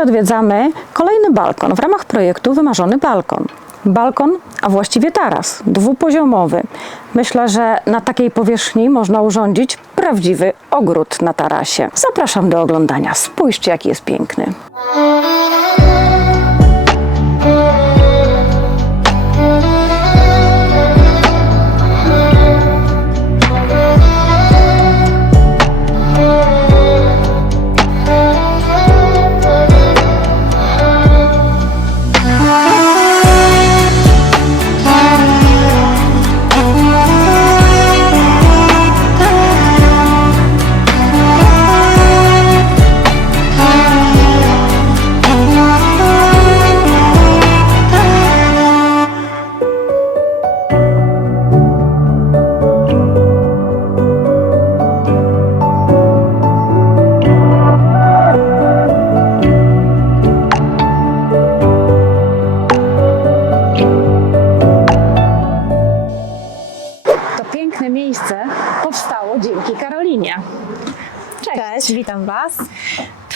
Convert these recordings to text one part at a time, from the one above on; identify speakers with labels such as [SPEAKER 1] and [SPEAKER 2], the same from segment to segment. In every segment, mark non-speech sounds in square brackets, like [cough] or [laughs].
[SPEAKER 1] Dzisiaj odwiedzamy kolejny balkon w ramach projektu Wymarzony Balkon. Balkon, a właściwie taras, dwupoziomowy. Myślę, że na takiej powierzchni można urządzić prawdziwy ogród na tarasie. Zapraszam do oglądania. Spójrzcie, jaki jest piękny.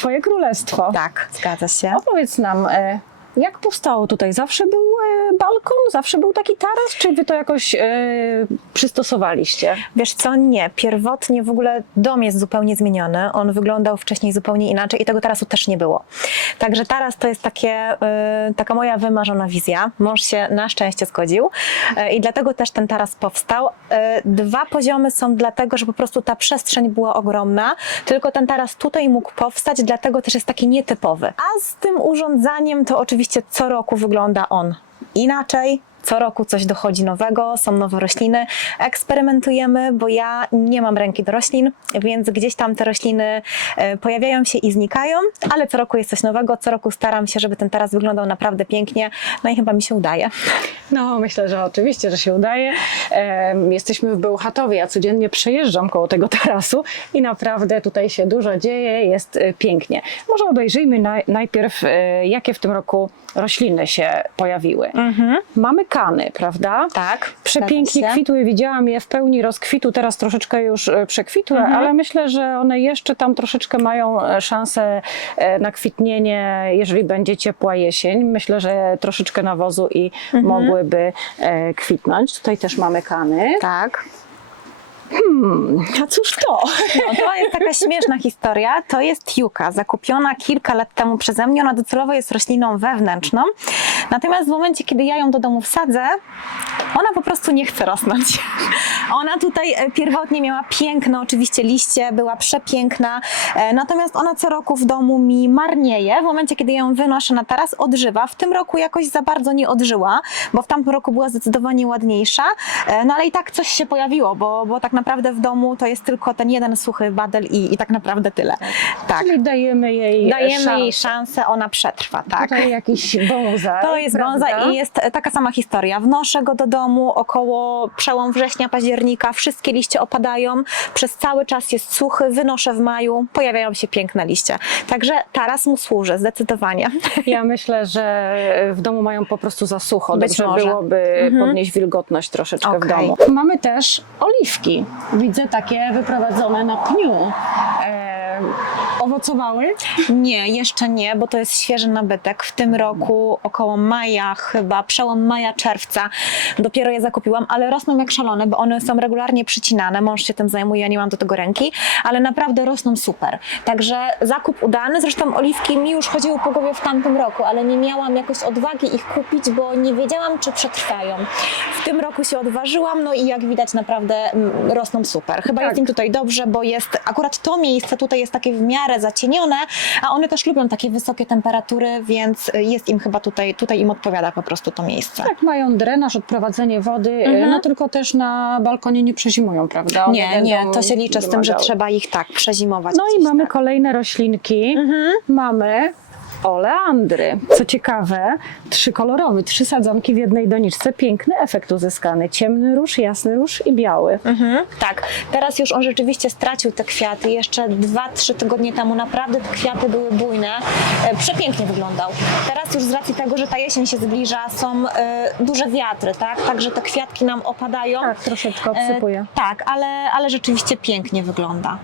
[SPEAKER 1] Twoje królestwo.
[SPEAKER 2] Tak, zgadza się.
[SPEAKER 1] Opowiedz nam, e, jak powstało tutaj? Zawsze był e, balkon? Zawsze był taki taras? Czy wy to jakoś e, przystosowaliście?
[SPEAKER 2] Wiesz co, nie. Pierwotnie w ogóle dom jest zupełnie zmieniony. On wyglądał wcześniej zupełnie inaczej i tego tarasu też nie było. Także taras to jest takie, y, taka moja wymarzona wizja. Mąż się na szczęście zgodził y, i dlatego też ten taras powstał. Dwa poziomy są dlatego, że po prostu ta przestrzeń była ogromna, tylko ten taras tutaj mógł powstać, dlatego też jest taki nietypowy. A z tym urządzaniem to oczywiście co roku wygląda on inaczej. Co roku coś dochodzi nowego, są nowe rośliny. Eksperymentujemy, bo ja nie mam ręki do roślin, więc gdzieś tam te rośliny e, pojawiają się i znikają, ale co roku jest coś nowego. Co roku staram się, żeby ten taras wyglądał naprawdę pięknie. No i chyba mi się udaje.
[SPEAKER 1] No, myślę, że oczywiście, że się udaje. Jesteśmy w Bełchatowie, ja codziennie przejeżdżam koło tego tarasu i naprawdę tutaj się dużo dzieje, jest e, pięknie. Może obejrzyjmy naj, najpierw, e, jakie w tym roku rośliny się pojawiły. Mamy kany, prawda?
[SPEAKER 2] Tak,
[SPEAKER 1] Przepięknie kwitły, widziałam je w pełni rozkwitu, teraz troszeczkę już e, przekwitły, ale myślę, że one jeszcze tam troszeczkę mają szansę na kwitnienie, jeżeli będzie ciepła jesień. Myślę, że troszeczkę nawozu i mogłyby e, kwitnąć. Tutaj też mamy kany.
[SPEAKER 2] Tak.
[SPEAKER 1] A cóż to?
[SPEAKER 2] No, to jest taka śmieszna historia. To jest juka, zakupiona kilka lat temu przeze mnie. Ona docelowo jest rośliną wewnętrzną. Natomiast w momencie, kiedy ja ją do domu wsadzę, ona po prostu nie chce rosnąć. [laughs] Ona tutaj e, pierwotnie miała piękne oczywiście liście, była przepiękna. E, Natomiast ona co roku w domu mi marnieje. W momencie, kiedy ją wynoszę na taras, odżywa. W tym roku jakoś za bardzo nie odżyła, bo w tamtym roku była zdecydowanie ładniejsza. E, No ale i tak coś się pojawiło, bo, bo tak naprawdę w domu to jest tylko ten jeden suchy badel i, i tak naprawdę tyle. Tak.
[SPEAKER 1] Czyli dajemy jej
[SPEAKER 2] Dajemy
[SPEAKER 1] szansę.
[SPEAKER 2] jej szansę, ona przetrwa, tak.
[SPEAKER 1] Tutaj jakiś bonsai,
[SPEAKER 2] To jest
[SPEAKER 1] prawda?
[SPEAKER 2] i jest taka sama historia. Wnoszę go do domu około przełom września, października. Wszystkie liście opadają. Przez cały czas jest suchy. Wynoszę w maju. Pojawiają się piękne liście. Także taras mu służy, zdecydowanie. [laughs]
[SPEAKER 1] Ja myślę, że w domu mają po prostu za sucho.
[SPEAKER 2] Być
[SPEAKER 1] Dobrze
[SPEAKER 2] może.
[SPEAKER 1] byłoby podnieść wilgotność troszeczkę w
[SPEAKER 2] Okej.
[SPEAKER 1] domu. Mamy też oliwki. Widzę takie wyprowadzone na pniu. Owocowały?
[SPEAKER 2] Nie, jeszcze nie, bo to jest świeży nabytek. W tym roku około maja, chyba przełom maja, czerwca dopiero je zakupiłam, ale rosną jak szalone, bo one są regularnie przycinane. Mąż się tym zajmuje, ja nie mam do tego ręki, ale naprawdę rosną super. Także zakup udany. Zresztą oliwki mi już chodziły po głowie w tamtym roku, ale nie miałam jakoś odwagi ich kupić, bo nie wiedziałam, czy przetrwają. W tym roku się odważyłam, no i jak widać naprawdę mm, rosną super. Chyba
[SPEAKER 1] Tak.
[SPEAKER 2] jest im tutaj dobrze, bo jest akurat to miejsce tutaj jest takie w miarę zacienione, a one też lubią takie wysokie temperatury, więc y, jest im chyba tutaj, tutaj im odpowiada po prostu to miejsce.
[SPEAKER 1] Tak, mają drenaż, odprowadzenie wody, e,
[SPEAKER 2] Mhm.
[SPEAKER 1] no tylko też na balkonie nie przezimują, prawda? One
[SPEAKER 2] Nie, nie, to się liczy z tym, że trzeba ich tak przezimować.
[SPEAKER 1] No i mamy
[SPEAKER 2] tak.
[SPEAKER 1] kolejne roślinki.
[SPEAKER 2] Mhm.
[SPEAKER 1] Mamy oleandry. Co ciekawe, trzykolorowy, trzy sadzonki w jednej doniczce. Piękny efekt uzyskany. Ciemny róż, jasny róż i biały.
[SPEAKER 2] Mhm, tak, teraz już on rzeczywiście stracił te kwiaty. Jeszcze 2-3 tygodnie temu naprawdę te kwiaty były bujne. E, Przepięknie wyglądał. Teraz już z racji tego, że ta jesień się zbliża, są e, duże wiatry, tak? Także te kwiatki nam opadają.
[SPEAKER 1] Tak, troszeczkę
[SPEAKER 2] E,
[SPEAKER 1] obsypuję.
[SPEAKER 2] tak, ale, ale rzeczywiście pięknie wygląda.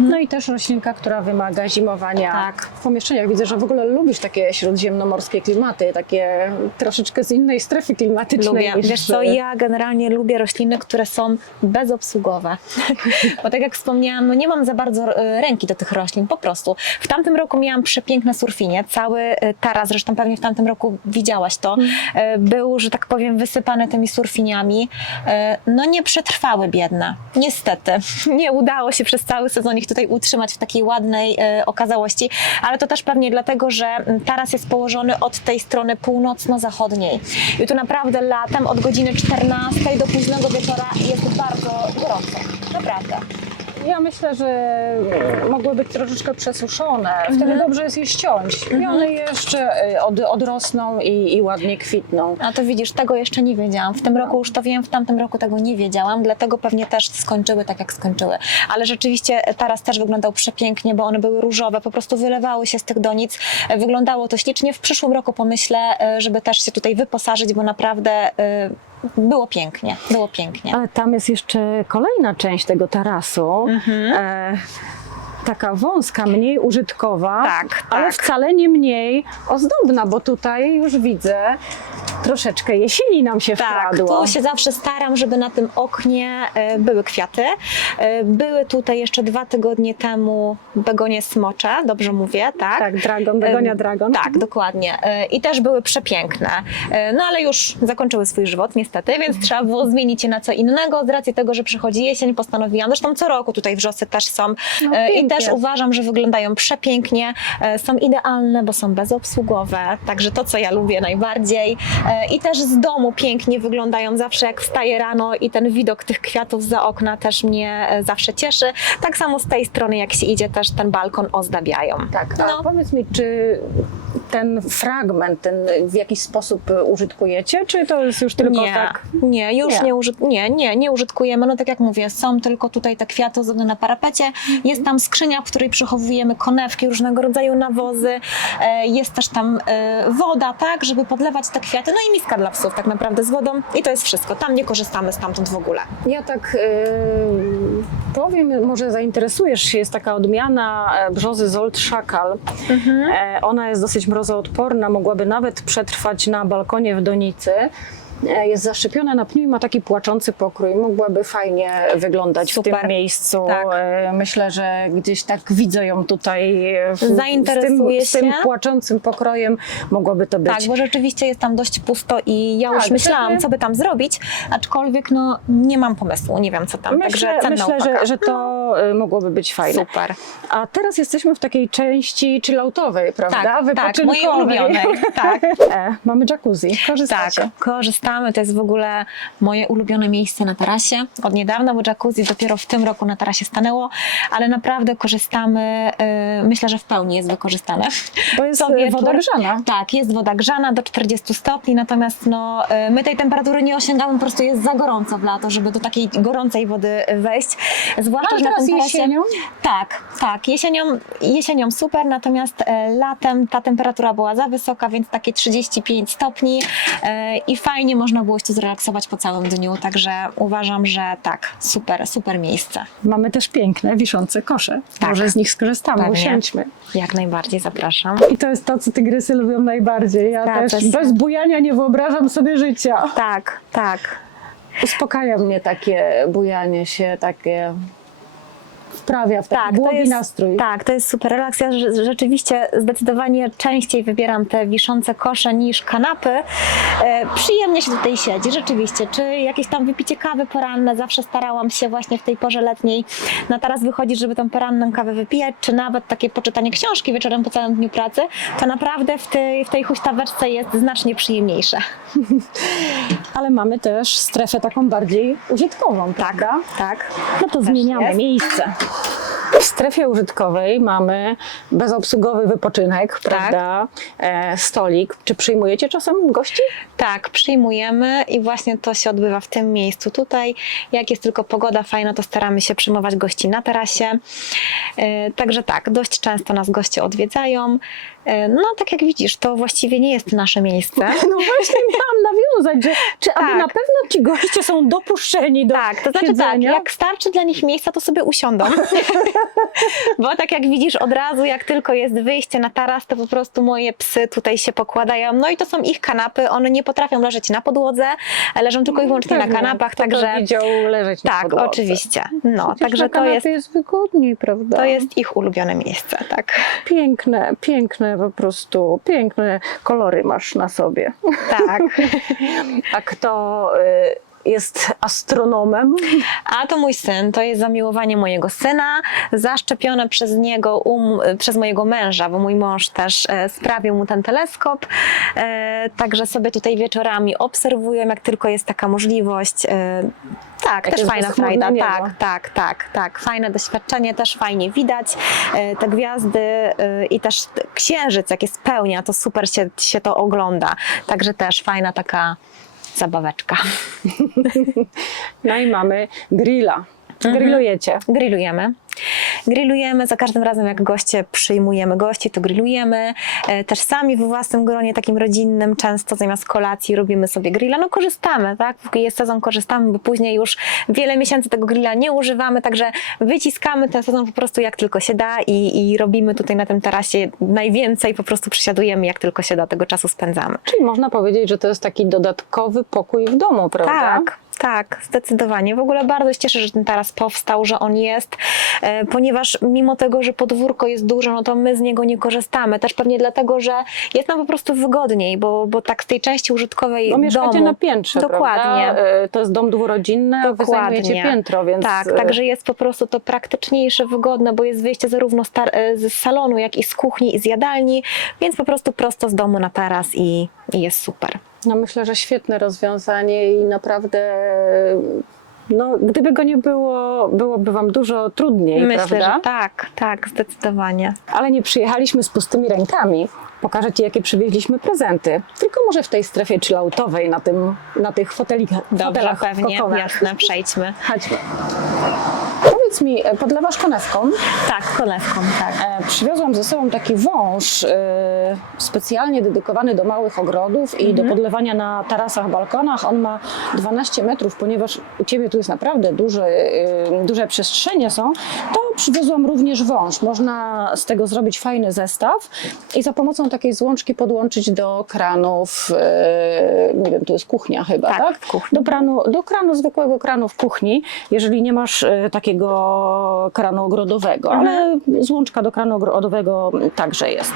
[SPEAKER 1] No i też roślinka, która wymaga zimowania
[SPEAKER 2] Tak.
[SPEAKER 1] w pomieszczeniach. Widzę, że w ogóle lubisz takie śródziemnomorskie klimaty, takie troszeczkę z innej strefy klimatycznej.
[SPEAKER 2] Lubię.
[SPEAKER 1] niż-
[SPEAKER 2] Wiesz co, ja generalnie lubię rośliny, które są bezobsługowe. [laughs] Bo tak jak wspomniałam, no nie mam za bardzo e, ręki do tych roślin, po prostu. W tamtym roku miałam przepiękne surfinie, cały e, taras, zresztą pewnie w tamtym roku widziałaś to, e, był, że tak powiem, wysypany tymi surfiniami. No nie przetrwały biedne, niestety. [laughs] Nie udało się przez cały sezon ich tutaj utrzymać w takiej ładnej e, okazałości, ale to też pewnie dlatego, że taras jest położony od tej strony północno-zachodniej. I tu naprawdę latem od godziny 14 do późnego wieczora jest bardzo gorąco. Naprawdę.
[SPEAKER 1] Ja myślę, że mogły być troszeczkę przesuszone. Wtedy
[SPEAKER 2] Mhm.
[SPEAKER 1] dobrze jest je ściąć. I one jeszcze y, od, odrosną i, i ładnie kwitną.
[SPEAKER 2] A to widzisz, tego jeszcze nie wiedziałam. W tym roku już to wiem, w tamtym roku tego nie wiedziałam, dlatego pewnie też skończyły tak, jak skończyły. Ale rzeczywiście taras też wyglądał przepięknie, bo one były różowe, po prostu wylewały się z tych donic. E, Wyglądało to ślicznie. W przyszłym roku pomyślę, e, żeby też się tutaj wyposażyć, bo naprawdę e, było pięknie. Było pięknie.
[SPEAKER 1] Ale tam jest jeszcze kolejna część tego tarasu.
[SPEAKER 2] Mhm.
[SPEAKER 1] E, taka wąska, mniej użytkowa,
[SPEAKER 2] Tak,
[SPEAKER 1] ale
[SPEAKER 2] tak.
[SPEAKER 1] wcale nie mniej ozdobna, bo tutaj już widzę troszeczkę jesieni nam się
[SPEAKER 2] Tak,
[SPEAKER 1] wkradło.
[SPEAKER 2] tu się zawsze staram, żeby na tym oknie e, były kwiaty. E, Były tutaj jeszcze dwa tygodnie temu begonie smocze, dobrze mówię, tak?
[SPEAKER 1] Tak, dragon, begonia dragon.
[SPEAKER 2] Tak, dokładnie. E, I też były przepiękne. No ale już zakończyły swój żywot niestety, więc trzeba było zmienić je na co innego. Z racji tego, że przychodzi jesień, postanowiłam. Zresztą co roku tutaj wrzosy też są.
[SPEAKER 1] No,
[SPEAKER 2] I. też uważam, że wyglądają przepięknie. E, Są idealne, bo są bezobsługowe. Także to, co ja lubię najbardziej. E, I też z domu pięknie wyglądają. Zawsze jak wstaję rano i ten widok tych kwiatów za okna też mnie e, zawsze cieszy. Tak samo z tej strony, jak się idzie, też ten balkon ozdabiają.
[SPEAKER 1] Tak, a
[SPEAKER 2] No.
[SPEAKER 1] powiedz mi, czy ten fragment, ten w jakiś sposób y, użytkujecie, czy to jest już tylko
[SPEAKER 2] nie,
[SPEAKER 1] tak?
[SPEAKER 2] nie, już
[SPEAKER 1] Nie.
[SPEAKER 2] nie. użyt, nie, nie, nie użytkujemy. No tak jak mówię, są tylko tutaj te kwiaty ozdobione na parapecie. Jest tam skrzynia, w której przechowujemy konewki, różnego rodzaju nawozy. E, Jest też tam e, woda, tak, żeby podlewać te kwiaty. No i miska dla psów tak naprawdę z wodą. I to jest wszystko. Tam nie korzystamy stamtąd w ogóle.
[SPEAKER 1] Ja tak y, powiem, może zainteresujesz się, jest taka odmiana e, brzozy Zolt Szakal. E, ona jest dosyć mrozoodporna, mogłaby nawet przetrwać na balkonie w donicy. E, Jest zaszczepiona na pniu i ma taki płaczący pokrój. Mogłaby fajnie wyglądać w
[SPEAKER 2] Super.
[SPEAKER 1] tym miejscu.
[SPEAKER 2] Tak.
[SPEAKER 1] E, Myślę, że gdzieś tak widzę ją tutaj e, w,
[SPEAKER 2] Zainteresuje
[SPEAKER 1] z tym, z tym
[SPEAKER 2] się.
[SPEAKER 1] płaczącym pokrojem. Mogłaby to być.
[SPEAKER 2] Tak, bo rzeczywiście jest tam dość pusto i ja już
[SPEAKER 1] Tak,
[SPEAKER 2] myślałam,
[SPEAKER 1] żeby-
[SPEAKER 2] co by tam zrobić, aczkolwiek no nie mam pomysłu, nie wiem co tam,
[SPEAKER 1] Myślę,
[SPEAKER 2] także
[SPEAKER 1] myślę że, że to mogłoby być fajne.
[SPEAKER 2] Super.
[SPEAKER 1] A teraz jesteśmy w takiej części chilloutowej, prawda?
[SPEAKER 2] Tak, tak, mojej ulubionej, [laughs] tak.
[SPEAKER 1] E, mamy jacuzzi.
[SPEAKER 2] Tak,
[SPEAKER 1] Korzystacie.
[SPEAKER 2] To jest w ogóle moje ulubione miejsce na tarasie. Od niedawna, bo jacuzzi dopiero w tym roku na tarasie stanęło, ale naprawdę korzystamy. y, myślę, że w pełni jest wykorzystane.
[SPEAKER 1] Bo jest
[SPEAKER 2] Co
[SPEAKER 1] e,
[SPEAKER 2] wieczór-
[SPEAKER 1] woda grzana.
[SPEAKER 2] Tak, jest woda grzana do 40 stopni, natomiast no, y, my tej temperatury nie osiągamy, po prostu jest za gorąco w lato, żeby do takiej gorącej wody wejść. Zwłaszcza,
[SPEAKER 1] Ale
[SPEAKER 2] że na tym tarasie...
[SPEAKER 1] jesienią?
[SPEAKER 2] Tak, tak. Jesienią, jesienią super, natomiast e, latem ta temperatura była za wysoka, więc takie 35 stopni e, i fajnie można było się tu zrelaksować po całym dniu, także uważam, że tak, super, super miejsce.
[SPEAKER 1] Mamy też piękne, wiszące kosze.
[SPEAKER 2] Tak.
[SPEAKER 1] Może z nich skorzystamy,
[SPEAKER 2] Pewnie.
[SPEAKER 1] usiądźmy.
[SPEAKER 2] Jak najbardziej zapraszam.
[SPEAKER 1] I to jest to, co tygrysy lubią najbardziej. Ja
[SPEAKER 2] Zgadza
[SPEAKER 1] też
[SPEAKER 2] się.
[SPEAKER 1] bez bujania nie wyobrażam sobie życia.
[SPEAKER 2] Tak, tak.
[SPEAKER 1] Uspokaja mnie takie bujanie się, takie wprawia w taki
[SPEAKER 2] Tak,
[SPEAKER 1] błogi
[SPEAKER 2] jest,
[SPEAKER 1] nastrój.
[SPEAKER 2] tak, to jest super relacja. Rze- Rzeczywiście zdecydowanie częściej wybieram te wiszące kosze niż kanapy. E, przyjemnie się tutaj siedzi, rzeczywiście. Czy jakieś tam wypicie kawy poranne, zawsze starałam się właśnie w tej porze letniej na teraz wychodzić, żeby tą poranną kawę wypijać, czy nawet takie poczytanie książki wieczorem po całym dniu pracy, to naprawdę w tej, w tej huśtaweczce jest znacznie przyjemniejsze. [laughs]
[SPEAKER 1] Ale mamy też strefę taką bardziej użytkową, prawda?
[SPEAKER 2] Tak.
[SPEAKER 1] No to
[SPEAKER 2] Też
[SPEAKER 1] zmieniamy
[SPEAKER 2] jest.
[SPEAKER 1] miejsce. W strefie użytkowej mamy bezobsługowy wypoczynek,
[SPEAKER 2] Tak.
[SPEAKER 1] prawda? E, stolik. Czy przyjmujecie czasem gości?
[SPEAKER 2] Tak, przyjmujemy i właśnie to się odbywa w tym miejscu tutaj. Jak jest tylko pogoda fajna, to staramy się przyjmować gości na tarasie. Yy, Także tak, dość często nas goście odwiedzają. E, No, tak jak widzisz, to właściwie nie jest nasze miejsce. [laughs]
[SPEAKER 1] No właśnie miałam nawiązać, że czy aby
[SPEAKER 2] Tak.
[SPEAKER 1] na pewno ci goście są dopuszczeni do
[SPEAKER 2] Tak, to znaczy tak,
[SPEAKER 1] siedzenia?
[SPEAKER 2] jak starczy dla nich miejsca, to sobie usiądą. [laughs] Bo tak jak widzisz, od razu jak tylko jest wyjście na taras, to po prostu moje psy tutaj się pokładają. No i to są ich kanapy, one nie potrafią leżeć na podłodze, leżą tylko i wyłącznie na
[SPEAKER 1] Pewnie.
[SPEAKER 2] kanapach,
[SPEAKER 1] Kto to
[SPEAKER 2] także
[SPEAKER 1] widział leżeć na
[SPEAKER 2] tak,
[SPEAKER 1] podłodze.
[SPEAKER 2] oczywiście. No,
[SPEAKER 1] Przecież
[SPEAKER 2] także
[SPEAKER 1] na
[SPEAKER 2] to jest,
[SPEAKER 1] jest wygodniej, prawda?
[SPEAKER 2] to jest ich ulubione miejsce, tak.
[SPEAKER 1] Piękne, piękne po prostu, piękne kolory masz na sobie.
[SPEAKER 2] Tak. [laughs]
[SPEAKER 1] A kto y, jest astronomem?
[SPEAKER 2] A to mój syn, to jest zamiłowanie mojego syna, zaszczepione przez niego, um, przez mojego męża, bo mój mąż też e, sprawił mu ten teleskop. E, także sobie tutaj wieczorami obserwuję, jak tylko jest taka możliwość. E, tak,
[SPEAKER 1] Jak
[SPEAKER 2] też fajna frajda. Tak, tak, tak, tak. Fajne doświadczenie, też fajnie widać e, te gwiazdy e, i też księżyc, jak jest pełnia, to super się, się to ogląda. Także też fajna taka zabaweczka. [laughs]
[SPEAKER 1] No i mamy grilla. Grillujecie.
[SPEAKER 2] Grillujemy. Grillujemy za każdym razem, jak goście przyjmujemy gości, to grillujemy. E, Też sami we własnym gronie, takim rodzinnym, często zamiast kolacji robimy sobie grilla. No korzystamy, tak? Póki jest sezon, korzystamy, bo później już wiele miesięcy tego grilla nie używamy, także wyciskamy ten sezon po prostu jak tylko się da i, i robimy tutaj na tym tarasie najwięcej, po prostu przysiadujemy jak tylko się da, tego czasu spędzamy.
[SPEAKER 1] Czyli można powiedzieć, że to jest taki dodatkowy pokój w domu, prawda?
[SPEAKER 2] Tak, tak, zdecydowanie. W ogóle bardzo się cieszę, że ten taras powstał, że on jest, e, ponieważ mimo tego, że podwórko jest duże, no to my z niego nie korzystamy. Też pewnie dlatego, że jest nam po prostu wygodniej, bo, bo tak z tej części użytkowej
[SPEAKER 1] Bo mieszkacie
[SPEAKER 2] domu.
[SPEAKER 1] na piętrze,
[SPEAKER 2] Dokładnie.
[SPEAKER 1] prawda? E, To jest dom dwurodzinny, a wy
[SPEAKER 2] Dokładnie.
[SPEAKER 1] zajmujecie piętro, więc...
[SPEAKER 2] Tak,
[SPEAKER 1] e,
[SPEAKER 2] także jest po prostu to praktyczniejsze, wygodne, bo jest wyjście zarówno e, z salonu, jak i z kuchni i z jadalni, więc po prostu prosto z domu na taras i, i jest super.
[SPEAKER 1] No myślę, że świetne rozwiązanie i naprawdę... No, gdyby go nie było, byłoby wam dużo trudniej,
[SPEAKER 2] Myślę,
[SPEAKER 1] prawda?
[SPEAKER 2] że tak, tak, zdecydowanie.
[SPEAKER 1] Ale nie przyjechaliśmy z pustymi rękami. Pokażę Ci, jakie przywieźliśmy prezenty. Tylko może w tej strefie chilloutowej, na, tym, na tych fotelikach.
[SPEAKER 2] Dobrze,
[SPEAKER 1] fotelach
[SPEAKER 2] pewnie,
[SPEAKER 1] kokonach.
[SPEAKER 2] jasne, przejdźmy.
[SPEAKER 1] Chodźmy. Powiedz mi, e, podlewasz konewką?
[SPEAKER 2] Tak, konewką, tak.
[SPEAKER 1] E, Przywiozłam ze sobą taki wąż e, specjalnie dedykowany do małych ogrodów i do podlewania na tarasach, balkonach. On ma 12 metrów, ponieważ u Ciebie tu jest naprawdę duże, e, duże przestrzenie są, to przywiozłam również wąż. Można z tego zrobić fajny zestaw i za pomocą takiej złączki podłączyć do kranów, e, nie wiem, tu jest kuchnia chyba,
[SPEAKER 2] Tak,
[SPEAKER 1] tak? Do kranu, do kranu, zwykłego kranu w kuchni, jeżeli nie masz e, takiego kranu ogrodowego, ale złączka do kranu ogrodowego także jest.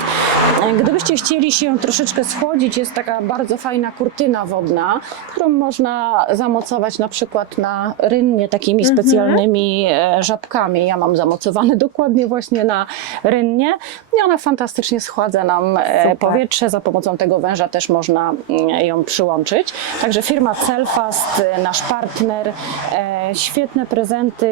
[SPEAKER 1] Gdybyście chcieli się troszeczkę schłodzić, jest taka bardzo fajna kurtyna wodna, którą można zamocować na przykład na rynnie takimi specjalnymi e, żabkami. Ja mam zamocowane [laughs] dokładnie właśnie na rynnie i ona fantastycznie schładza nam e,
[SPEAKER 2] Super.
[SPEAKER 1] powietrze. Za pomocą tego węża też można mm, ją przyłączyć. Także firma Celfast, e, nasz partner, świetne prezenty,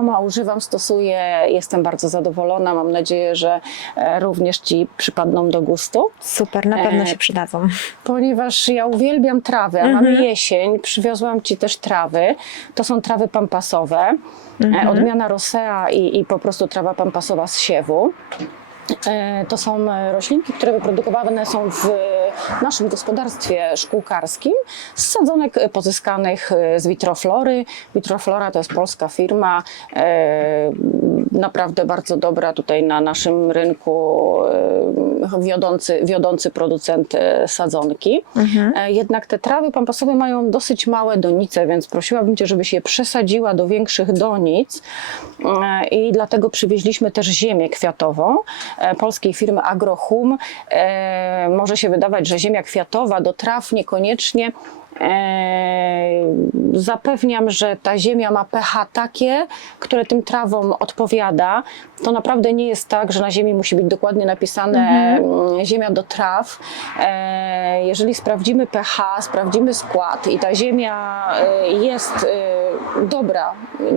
[SPEAKER 1] sama używam, stosuję, jestem bardzo zadowolona. Mam nadzieję, że e, również Ci przypadną do gustu.
[SPEAKER 2] Super, na pewno
[SPEAKER 1] E,
[SPEAKER 2] się przydadzą.
[SPEAKER 1] Ponieważ ja uwielbiam trawy, a mamy jesień, przywiozłam Ci też trawy. To są trawy pampasowe, e, odmiana rosea i, i po prostu trawa pampasowa z siewu. E, To są e, roślinki, które wyprodukowane są w naszym gospodarstwie szkółkarskim z sadzonek e, pozyskanych e, z witroflory. Witroflora to jest polska firma, e, naprawdę bardzo dobra tutaj na naszym rynku, e, wiodący, wiodący producent e, sadzonki. E, Jednak te trawy pampasowe mają dosyć małe donice, więc prosiłabym Cię, żebyś je przesadziła do większych donic E, i dlatego przywieźliśmy też ziemię kwiatową polskiej firmy Agrohum. Może się wydawać, że ziemia kwiatowa do traw niekoniecznie. Zapewniam, że ta ziemia ma pH takie, które tym trawom odpowiada. To naprawdę nie jest tak, że na ziemi musi być dokładnie napisane mm, ziemia do traw. E, Jeżeli sprawdzimy pH, sprawdzimy skład i ta ziemia e, jest e, dobra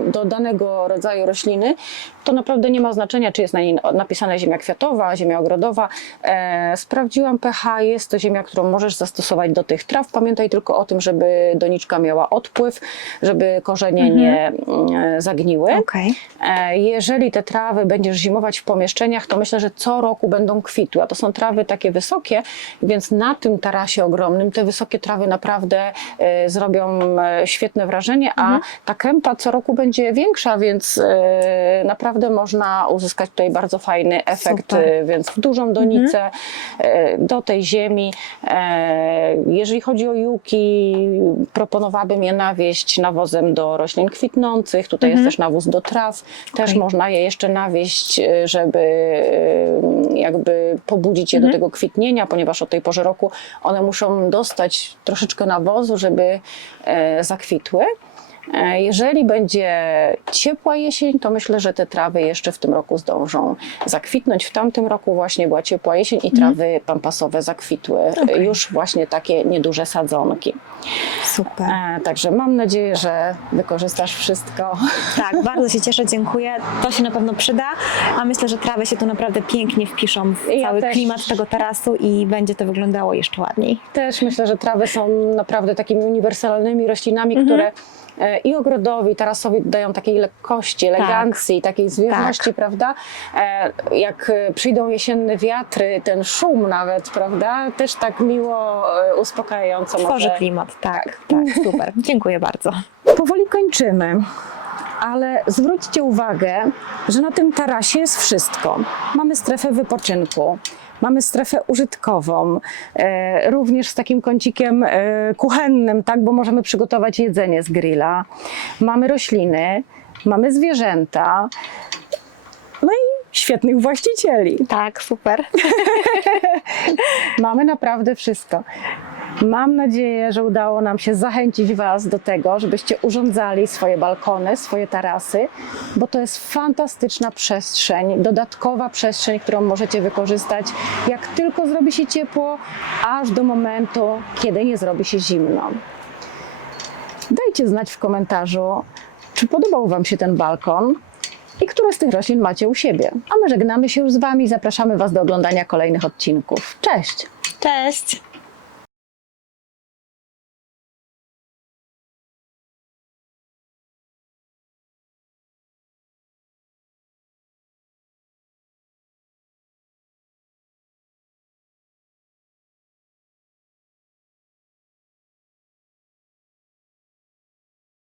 [SPEAKER 1] do danego rodzaju rośliny, to naprawdę nie ma znaczenia, czy jest na niej napisane ziemia kwiatowa, ziemia ogrodowa. E, sprawdziłam pH, jest to ziemia, którą możesz zastosować do tych traw. Pamiętaj tylko o tym, żeby doniczka miała odpływ, żeby korzenie nie mm, zagniły.
[SPEAKER 2] Okej.
[SPEAKER 1] E, Jeżeli te trawy będziesz zimować w pomieszczeniach, to myślę, że co roku będą kwitły. A to są trawy takie wysokie, więc na tym tarasie ogromnym te wysokie trawy naprawdę e, zrobią świetne wrażenie, a ta kępa co roku będzie większa, więc e, naprawdę można uzyskać tutaj bardzo fajny efekt,
[SPEAKER 2] Super.
[SPEAKER 1] e, więc w dużą donicę e, do tej ziemi. Jeżeli chodzi o juki, proponowałabym je nawieść nawozem do roślin kwitnących. Tutaj jest też nawóz do traw. Też
[SPEAKER 2] Okej.
[SPEAKER 1] można je jeszcze nawieść, żeby jakby pobudzić je do tego kwitnienia, ponieważ o tej porze roku one muszą dostać troszeczkę nawozu, żeby zakwitły. E, Jeżeli będzie ciepła jesień, to myślę, że te trawy jeszcze w tym roku zdążą zakwitnąć. W tamtym roku właśnie była ciepła jesień i trawy pampasowe zakwitły.
[SPEAKER 2] Okej.
[SPEAKER 1] Już właśnie takie nieduże sadzonki.
[SPEAKER 2] Super.
[SPEAKER 1] E, Także mam nadzieję, że wykorzystasz wszystko.
[SPEAKER 2] Tak, bardzo się cieszę, dziękuję. To się na pewno przyda, a myślę, że trawy się tu naprawdę pięknie wpiszą w
[SPEAKER 1] Ja
[SPEAKER 2] cały
[SPEAKER 1] też.
[SPEAKER 2] klimat tego tarasu i będzie to wyglądało jeszcze ładniej.
[SPEAKER 1] Też myślę, że trawy są naprawdę takimi uniwersalnymi roślinami,
[SPEAKER 2] Mhm.
[SPEAKER 1] które e, i ogrodowi, tarasowi dają takiej lekkości, elegancji, takiej zwierności,
[SPEAKER 2] Tak.
[SPEAKER 1] prawda? E, Jak e, przyjdą jesienne wiatry, ten szum nawet, prawda? Też tak miło, e, uspokajająco
[SPEAKER 2] Tworzy
[SPEAKER 1] może.
[SPEAKER 2] klimat, tak, tak, super. Dziękuję bardzo.
[SPEAKER 1] Powoli kończymy. Ale zwróćcie uwagę, że na tym tarasie jest wszystko. Mamy strefę wypoczynku, mamy strefę użytkową, e, również z takim kącikiem e, kuchennym, tak, bo możemy przygotować jedzenie z grilla. Mamy rośliny, mamy zwierzęta, no i świetnych właścicieli.
[SPEAKER 2] Tak, super. [laughs]
[SPEAKER 1] Mamy naprawdę wszystko. Mam nadzieję, że udało nam się zachęcić Was do tego, żebyście urządzali swoje balkony, swoje tarasy, bo to jest fantastyczna przestrzeń, dodatkowa przestrzeń, którą możecie wykorzystać, jak tylko zrobi się ciepło, aż do momentu, kiedy nie zrobi się zimno. Dajcie znać w komentarzu, czy podobał Wam się ten balkon i które z tych roślin macie u siebie. A my żegnamy się już z Wami i zapraszamy Was do oglądania kolejnych odcinków. Cześć!
[SPEAKER 2] Cześć.